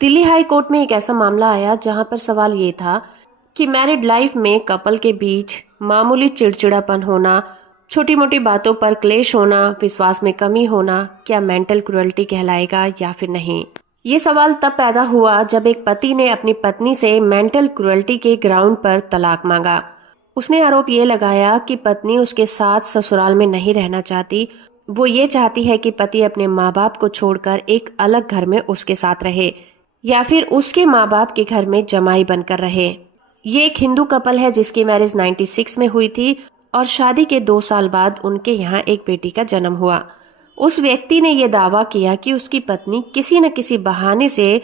Delhi high court में एक ऐसा मामला आया जहां पर सवाल ये था कि मैरिड लाइफ में कपल के बीच मामूली चिड़चिड़ापन होना, छोटी मोटी बातों पर क्लेश होना, विश्वास में कमी होना क्या मेंटल क्रुएल्टी कहलाएगा या फिर नहीं। ये सवाल तब पैदा हुआ जब एक पति ने अपनी पत्नी से मेंटल क्रुएल्टी के ग्राउंड पर तलाक मांगा। उसने आरोप ये लगाया कि पत्नी उसके साथ ससुराल में नहीं रहना चाहती। वो ये चाहती है कि पति अपने माँ बाप को छोड़कर एक अलग घर में उसके साथ रहे या फिर उसके माँ बाप के घर में जमाई बनकर रहे। ये एक हिंदू कपल है जिसकी मैरिज 96 में हुई थी और शादी के 2 साल बाद उनके यहाँ एक बेटी का जन्म हुआ। उस व्यक्ति ने यह दावा किया कि उसकी पत्नी किसी न किसी बहाने से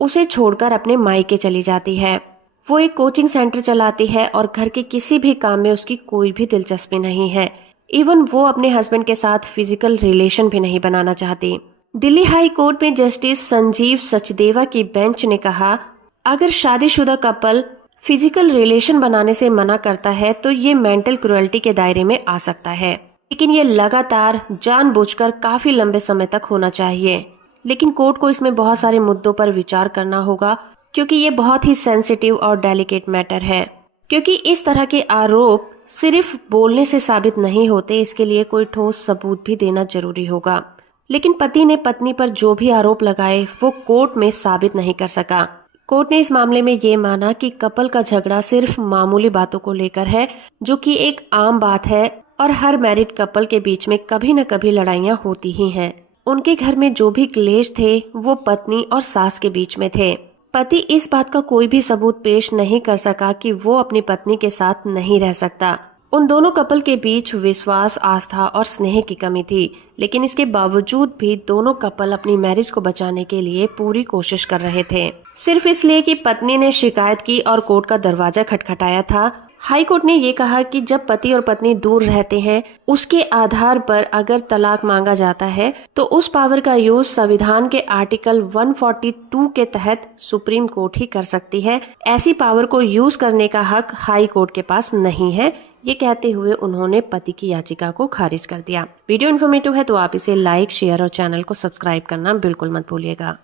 उसे छोड़कर अपने मायके चली जाती है। वो एक कोचिंग सेंटर चलाती है और घर के किसी भी काम में उसकी कोई भी दिलचस्पी नहीं है। इवन वो अपने हस्बैंड के साथ फिजिकल रिलेशन भी नहीं बनाना चाहती। दिल्ली हाई कोर्ट में जस्टिस संजीव सचदेवा की बेंच ने कहा, अगर शादीशुदा कपल फिजिकल रिलेशन बनाने से मना करता है तो ये मेंटल क्रुएल्टी के दायरे में आ सकता है, लेकिन ये लगातार जानबूझकर काफी लंबे समय तक होना चाहिए। लेकिन कोर्ट को इसमें बहुत सारे मुद्दों पर विचार करना होगा क्योंकि ये बहुत ही सेंसिटिव और डेलिकेट मैटर है। क्योंकि इस तरह के आरोप सिर्फ बोलने से साबित नहीं होते, इसके लिए कोई ठोस सबूत भी देना जरूरी होगा। लेकिन पति ने पत्नी पर जो भी आरोप लगाए वो कोर्ट में साबित नहीं कर सका। कोर्ट ने इस मामले में ये माना कि कपल का झगड़ा सिर्फ मामूली बातों को लेकर है, जो कि एक आम बात है और हर मैरिड कपल के बीच में कभी न कभी लड़ाइयाँ होती ही हैं। उनके घर में जो भी क्लेश थे वो पत्नी और सास के बीच में थे। पति इस बात का कोई भी सबूत पेश नहीं कर सका कि वो अपनी पत्नी के साथ नहीं रह सकता। उन दोनों कपल के बीच विश्वास, आस्था और स्नेह की कमी थी, लेकिन इसके बावजूद भी दोनों कपल अपनी मैरिज को बचाने के लिए पूरी कोशिश कर रहे थे। सिर्फ इसलिए कि पत्नी ने शिकायत की और कोर्ट का दरवाजा खटखटाया था। हाई कोर्ट ने ये कहा कि जब पति और पत्नी दूर रहते हैं, उसके आधार पर अगर तलाक मांगा जाता है तो उस पावर का यूज संविधान के आर्टिकल 142 के तहत सुप्रीम कोर्ट ही कर सकती है। ऐसी पावर को यूज करने का हक हाई कोर्ट के पास नहीं है। ये कहते हुए उन्होंने पति की याचिका को खारिज कर दिया। वीडियो इन्फॉर्मेटिव है तो आप इसे लाइक, शेयर और चैनल को सब्सक्राइब करना बिल्कुल मत भूलिएगा।